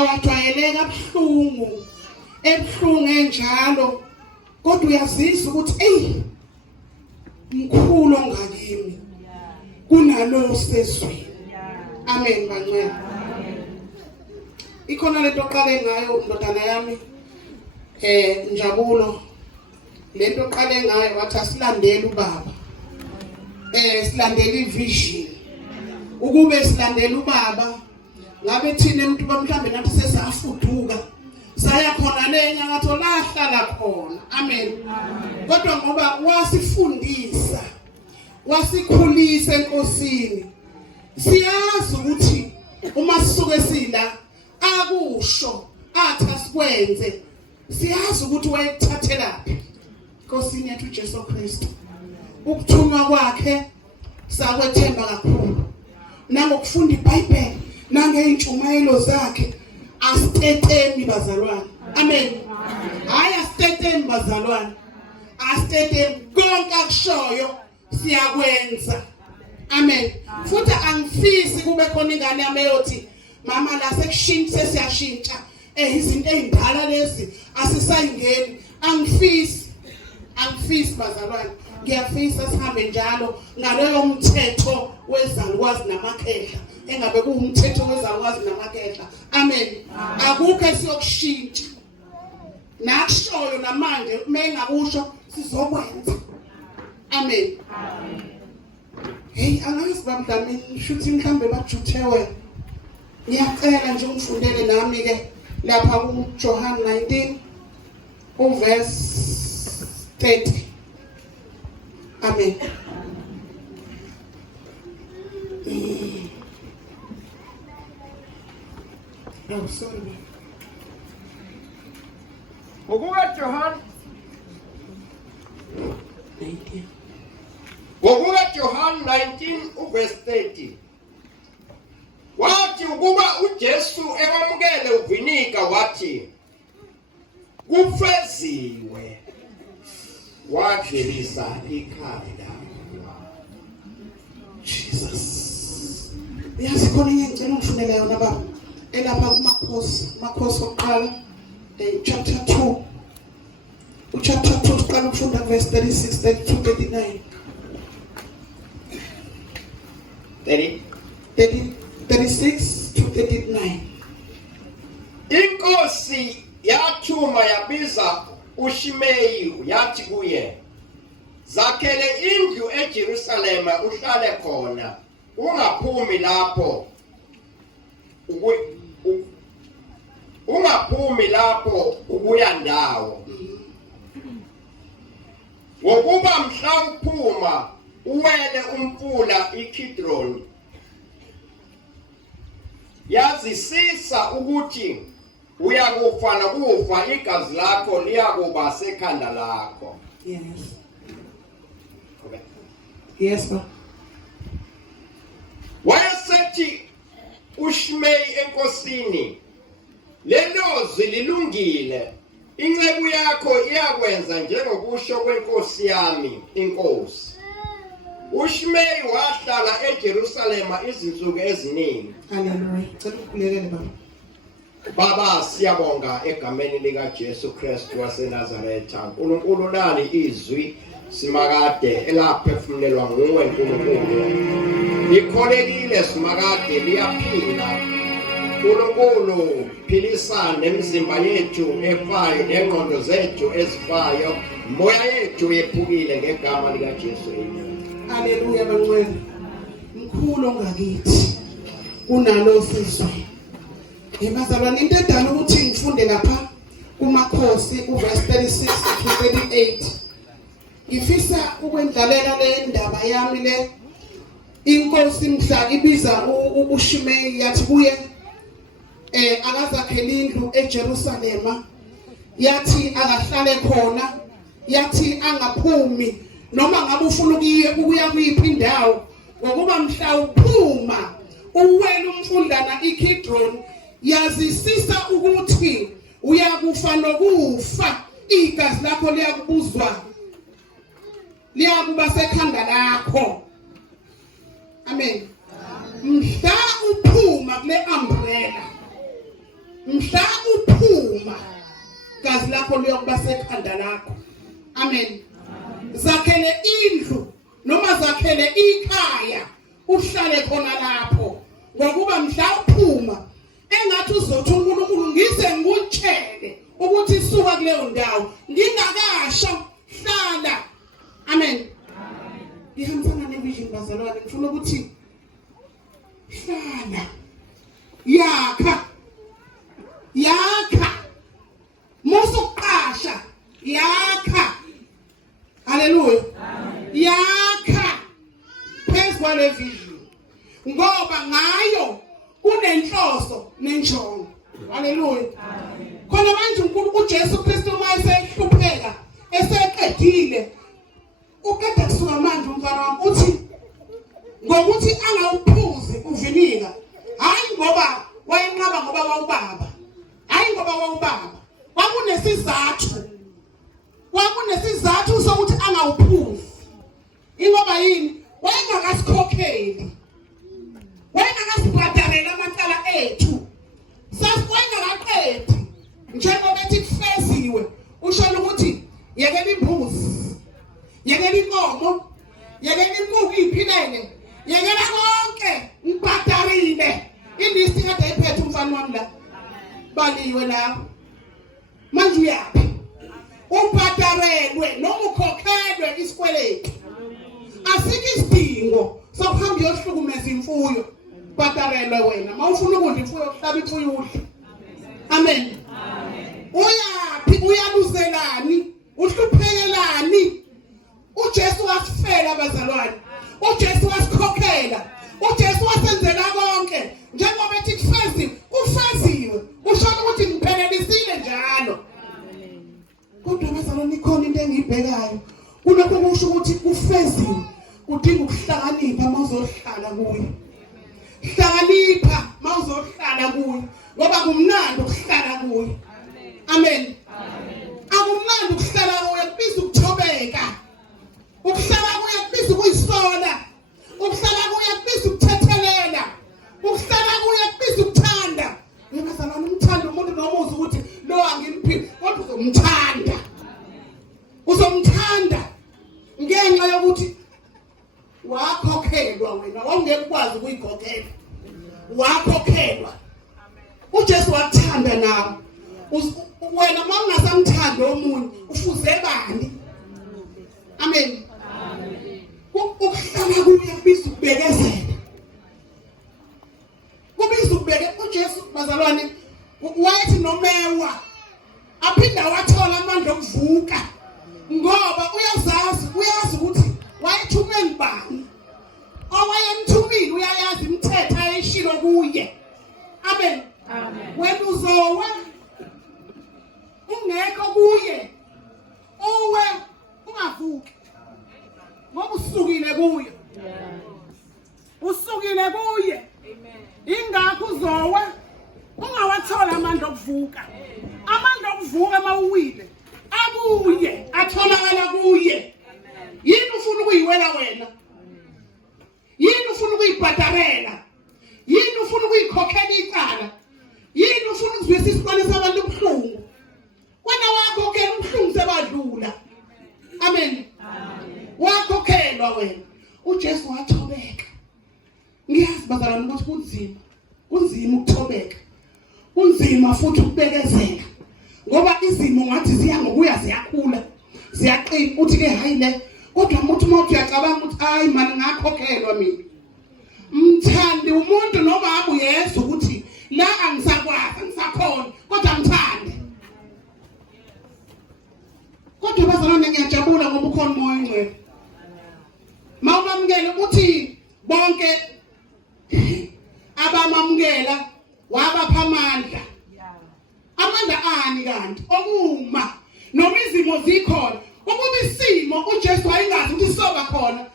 Ayajwayeleka kabuhlungu ebuhlungu enjalo kodwa uyazizwa ukuthi mkhulu ongakimi kunalo sezweni. Amen bancane. Ikhona lento oqale ngayo ndodana yami Njabulo. Lento oqale ngayo wathi asilandele ubaba. Silandele ivision. Ukube silandele ubaba ngabe thina umuntu bamhlambe nathi sesafuduka saya khona lenyakatho lahlala khona. Amen. Kodwa ngoba wasifundisa wasikhulisa enkosini siyazi ukuthi uma sisuke sila akusho athi asikwenze siyazi ukuthi wayekuthathelaphi Nkosini yethu Jesu Kristu. Ukuthunywa kwakhe sakwethemba kakhulu nangokufunda iBhayibheli nangeintshumayelo zakhe asitetemi bazalwane. Amen. Hayi asitetemi bazalwane. Asitetemi konke akushoyo siyakwenza. Amen. Futhi angifisi kube khona ingane yami eyothi mama la sekushintshe siyashintsha izinto ezindala lezi asisayingeni. Angifisi bazalwane. Ngiyafisa sihambe njalo ngaloyo mthetho wezalukwazi namakhehla engabe kuwumthetho wezalukwazi namakhehla. Amen. Akukho esiyokushintsha nakushoyo namanje mengakusho sizokwenza. Amen. Hey, angazi bamdlamini shuthi mhlambe bajuthe wena. Ngiyacela nje ungifundele nami ke lapha kuJohn 19 uverse 30. Amen. No, sorry. Ngokuka Johann 19. Ngokuka Johann 19 uverse 30. Wathi ukuba uJesu ekwamukele uvinika wathi kufeziwe wadlulisa ikhaya. Jesus. Yazikhona ngicela ungifunele yona baba. Elapha kumakhosi oqala chapter 2. Chapter 2 siqala ukufunda verse 36 32 39. 36 to 39. Inkosi yathuma yabiza uShimeyi yathi kuye zakhele indlu eJerusalema uhlale khona ungaphumi lapho ubuya ndawo ngokuba mhla uphuma uwele umfula iKidron yazisisa ukuthi uyakufa nakufa igazi lakho liyakuba sekhanda lakho. Yes. Yes, sir. Wayesethi uShimeyi enkosini lelozwi lilungile inceku yakho iyakwenza njengokusho kwenkosi yami inkosi. uShimeyi wahlala eJerusalema izinsuku eziningi. Hallelujah. Cela ukhulekele baba. Baba siyabonga egameni lika Jesu Kristu waseNazaretha. uNkulunkulu nali izwi simakade elaphefumulelwa nguwe uNkulunkulu. Likholekile simakade liyaphila. uNkulunkulu philisa nemizimba yethu efayo nengqondo zethu ezifayo. Moya yethu yephukile ngegama lika Jesu. Hallelujah bancane. Mkhulu ongakithi kunalo sezweni. Yemazalwane into edala ukuthi ngifunde lapha kumakhosi uverse 36 to 38. Ngifisa ukwendlalela le ndaba yami le. Inkosi mhla ibiza uShimeyi yathi kuye akazakhele indlu eJerusalema. Yathi akahlale khona. Yathi angaphumi noma ngabe ufuna ukuya kuyiphi indawo ngokuba mhla uphuma uwela umfundana iKidron yazisisa ukuthi uyakufa nokufa igazi lakho liyakubuzwa liyakuba sekhanda lakho. Amen. Mhla uphuma kule umbrella mhla uphuma gazi lakho liyokuba sekhanda lakho. Amen. Zakhele indlu noma zakhele ikhaya uhlale khona lapho ngokuba mhla uphuma engathi uzothi uNkulunkulu ngize ngikutshele ukuthi suka kuleyo ndawo ngingakasho hlala. Amen. Ngihambisana nevision bazalwane, ngifuna ukuthi hlala, yakha musuqasha, yakha. Haleluya. Yakha phezu kwale vision ngoba ngayo kunenhloso nenjongo. Haleluya. Khona manje uJesu Kristu mayesehlupheka eseqedile ukade kusuka manje umfana wami uthi ngokuthi angawuphuzi uvinika, hayi ngoba wayenqaba ngoba wawubaba, hayi ngoba wawubaba, kwakunesizathu sokuthi angawuphuzi. Ingoba yini? Wayengakasikhokheli, wayengakasibhadaleli amacala ethu, wayengakaqedi. Njengoba ethi kufeziwe ushona ukuthi yekela imbuzi, yekela inkomo, yekela inkukhu iphilele, yekela konke ngibhadarile. Ilisti kade iphethe umfana wami la baliwe la. Manje uyaphi? Ubhadarelwe noma ukhokhelwe isikweletu. Asikho isidingo sokuhamba uyohlukumeza imfuyo. Bhadarelwe wena. Mawufuna ukudla imfuyo hlaba imfuyo udle. Amen. Uyaphi? Uyaluzelani? Uhluphekelani? uJesu wasifela abazalwane, uJesu wasikhokhela, uJesu wasenzela konke. Njengoba ethi kufeziwe ushona ukuthi ngiphelelisile njalo. Kodwa abazalwane ikhona into engiyibhekayo kulokho kusho ukuthi kufeziwe udinga ukuhlakanipha mawuzohlala kuye. Hlakanipha mawuzohlala kuye ngoba kumnandi ukuhlala kuye. Amen. Akumnandi ukuhlala kuye, kubiza ukuthobeka. Ukuhlala kuye kubiza ukuyisola. Ukuhlala kuye kubiza ukuthethelela. Ukuhlala kuye kubiza ukuthanda. Ngiyazalana umthanda umuntu noma uze ukuthi lo angimphile, kodwa uzomthanda. Uzomthanda ngenxa yokuthi wakhokhelwa wena, wawungeke ukwazi ukuyikhokhela. Wakhokhelwa. uJesu wathanda nawe. Wena mawungasamthanda omunye ufuze bani? Amen. Ukuhlala kuye kubiza ukubekezela. Kubiza ukubeke. uJesu bazalwane wayethi nomewa aphinda wathola amandla okuvuka ngoba uyazi ukuthi wayethume ngibani. Owayemthumile uyayazi imithetho ayishilo kuye. Amen. Wena uzowe ungekho kuye, uwe ungavuki ngoba usukile kuye. Usukile kuye. Ingakho uzowe ungawathola amandla okuvuka. Amandla okuvuka mawuwile akuye, atholakala kuye. Yini ufuna ukuyiwela wena? Yini ufuna ukuyibhadarela? Yini ufuna ukuyikhokhela icala? Yini ufuna ukuzwisisa isibonisa abantu ubuhlungu? Wena wakhokhelwa ubuhlungu sebadlula. Amen. Wakhokhelwa wena. uJesu wathobeka. Ngiyazi bazalwane ukuthi kunzima ukuthobeka. Kunzima futhi ukubekezela. Ngoba izimo ngathi ziya ngokuya ziyakhula. Ziyaqina uthi ke hayi le. Kodwa umuntu mawuthi uyacabanga ukuthi hayi manje ngakhokhelwa mina. Mthandi umuntu noma abuyeza ukuthi la angisakwazi, angisakhona, kodwa ngithande. Kodwa bazalwane ngiyajabula ngoba ukhona umoya ongcwele. Mawumamukela ukuthi bonke abamamukela wabapha amandla. Amandla ani kanti? Okuma noma izimo zikhona. Ukuba isimo uJesu wayengazi ukuthi soba khona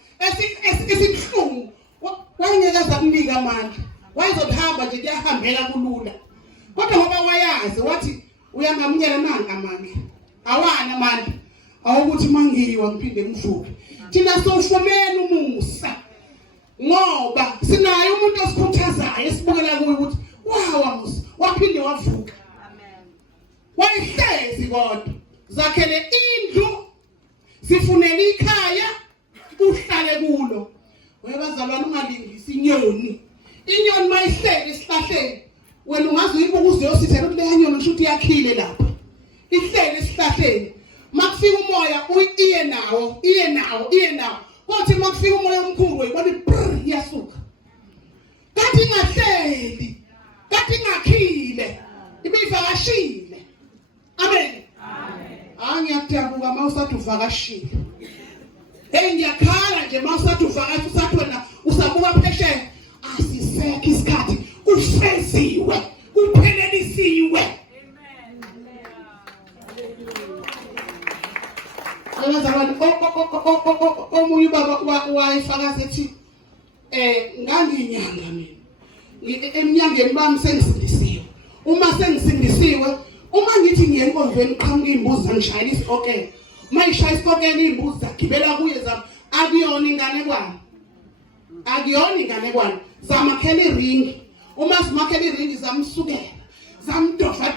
esibhlungu. Wayengeke azakunika amandla. Wayezohamba nje kuyahambela kulula. Kodwa ngoba wayazi wathi uyangamukela nanka amandla. Awana amandla. Awukuthi mangiyiwa ngiphinde ngivuke. Thina sofumene umusa. Ngoba sinayo umuntu osikhuthazayo esibukela kuye ukuthi wawa musa waphinde wavuka. wayihlezi kodwa zakhele indlu sifunele ikhaya uhlale kulo. Webazalwane ungalingisi inyoni mayihleli esihlahleni wena ungaze uyibuka uziyosithela ukuthi le nyoni kusho ukuthi yakhile lapha ihleli esihlahleni. Makufika umoya uyiye nawo kothi makufika umoya omkhulu uyibona iyasuka kanti ingahleli kanti ingakhile ibivakashile. Amen. Ngiyadabuka mawusathi uvakashile. Ngiyakhala nje mawusathi uvakashile usathi wena usabuka phesheya asisekho isikhathi ufeziwe uphelelisiwe. Omunye ubaba wayefakaza ethi nganginyanga mina eminyangeni bami sengisindisiwe. Uma sengisindisiwe uma ngithi ngiye enkonzweni qhamuka imbuzi zangishayela isikokela mayishaya isikokela imbuzi zagibela kuye zami akuyona inganekwane zamakhela iringi. Uma zimakhela iringi zamsukela zamdova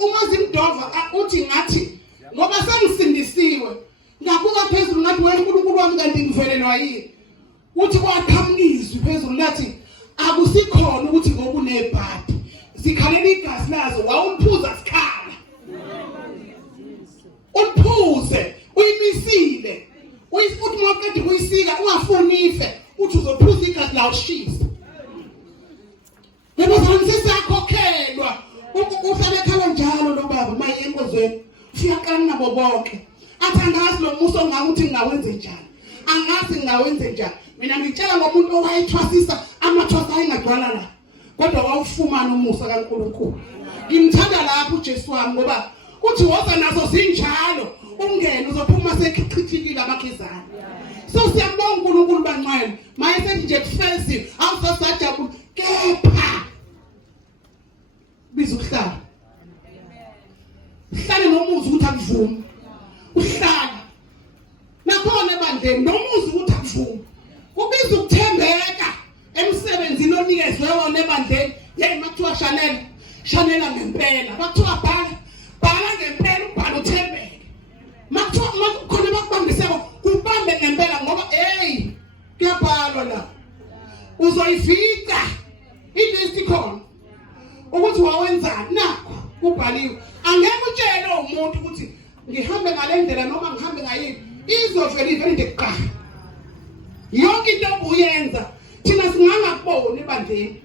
uma zimdova uthi ngathi ngoba sengisindisiwe ngabuka phezulu ngathi wena uNkulunkulu wami kanti ngivelelwa yini. Uthi kwaqhamukizwi phezulu lathi akusikhona ukuthi ngoba unebhadi sikhalela igazi lazo wawuphuza sikhala uphuze uyimisile uthi mawuqeda ukuyisika ungafuni ife uthi uzophuza igazi lawo ushisa. Ngibazana sesakhokhelwa uhlale ekhala njalo lo baba maye enkonzweni siyaqala nabo bonke athi angazi lo muso ngakuthi ngingawenze njani angazi ngingawenze njani. Mina ngitshela ngomuntu owayethwasisa amathwasa ayengagcwala la kodwa wawufumana umusa kaNkulunkulu. Ngimthanda lapho uJesu wami ngoba uthi woza nazo zinjalo ungene uzophuma sekichithikile amakhizana. So siyambonga uNkulunkulu bancane maye sethi nje kufesi awusasajabula kepha bizuhlala hlale nomuzi ukuthi akuvuma uhlala nakhona ebandleni nomuzi ukuthi akuvuma ubiza ukuthembeka emsebenzini onikezwe wona ebandleni. Makuthiwa shanela ngempela bakuthiwa bhala ngempela ubhala uthembeke. Makuthiwa khona bakubambiseko kubambe ngempela ngoba kuyabhalwa la uzoyifica ilist khona ukuthi wawenzani nakho kubhaliwe. Angeke utshele umuntu ukuthi ngihambe ngale ndlela noma ngihambe ngayiphi izovela ivele nje kuqala. Yonke into obuyenza thina singangakuboni ebandleni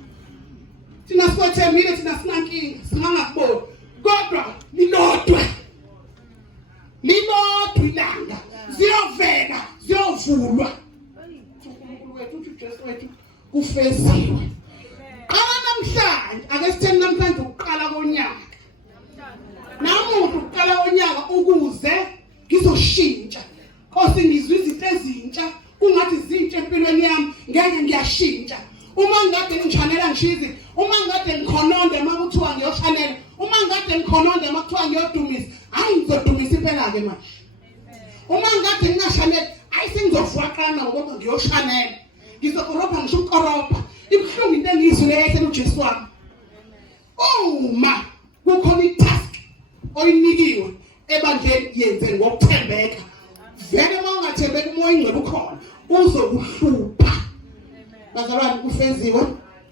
thina sikwethembile thina sinankinga singangakuboni kodwa lilodwa ilanga ziyovela ziyovulwa. uNkulunkulu wethu uJesu wethu ufeziwe. Namhlanje ake sitheni namhlanje ukuqala konyaka namuntu ukuqala konyaka ukuze ngizoshintsha Nkosi ngizwe izinto ezintsha kungathi zintsha empilweni yami ngeke ngiyashintsha. Uma ngade ngichanela ngishizi uma ngade ngikhononde makuthiwa ngiyoshanela uma ngade ngikhononde makuthiwa ngiyodumisa hayi ngizodumisa impela ke manje. Uma ngade ngingashanela hayi sengizofwaqana ngoba ngiyoshanela ngizokorobha ngisho ukukorobha ibhlungu into engizwile uJesu wami. Uma kukhona itask oyinikiwe ebandleni yenze ngokuthembeka. Vele mawungathembeki umoya ingcebo ukhona uzokuhlupha. Bazalwane kufeziwe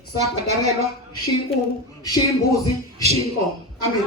sabhadarelwa shinkuku shimbuzi shinkomo. Amen.